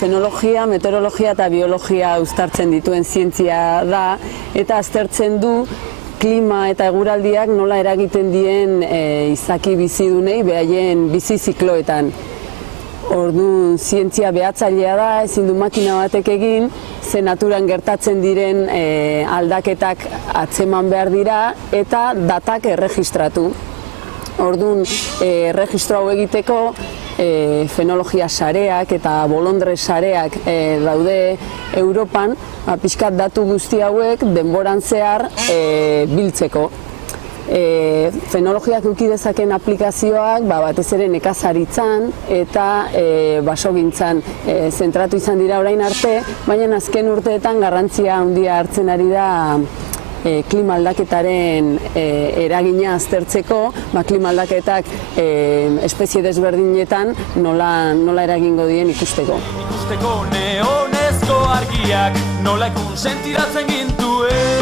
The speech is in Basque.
Fenologia, meteorologia eta biologia uztartzen dituen zientzia da eta aztertzen du klima eta eguraldiak nola eragiten dien izaki bizidunei beraien bizi zikloetan. Orduan, zientzia behatzailea da, ezin du makina batek egin, ze naturan gertatzen diren aldaketak atzeman behar dira eta datak erregistratu. Orduan, erregistro hau egiteko fenologia sareak eta bolondre sareak daude Europan, pixkat datu guzti hauek denboran zehar biltzeko. Fenologiak eduki dezaken aplikazioak batez ere nekazaritzan eta basogintzan zentratu izan dira orain arte, baina azken urteetan garrantzia handia hartzen ari da klima aldaketaren eragina aztertzeko, klima aldaketak espezie desberdinetan nola eragingo dien ikusteko. Ikusteko neonezko argiak nola ikun sentiratzen gintuen.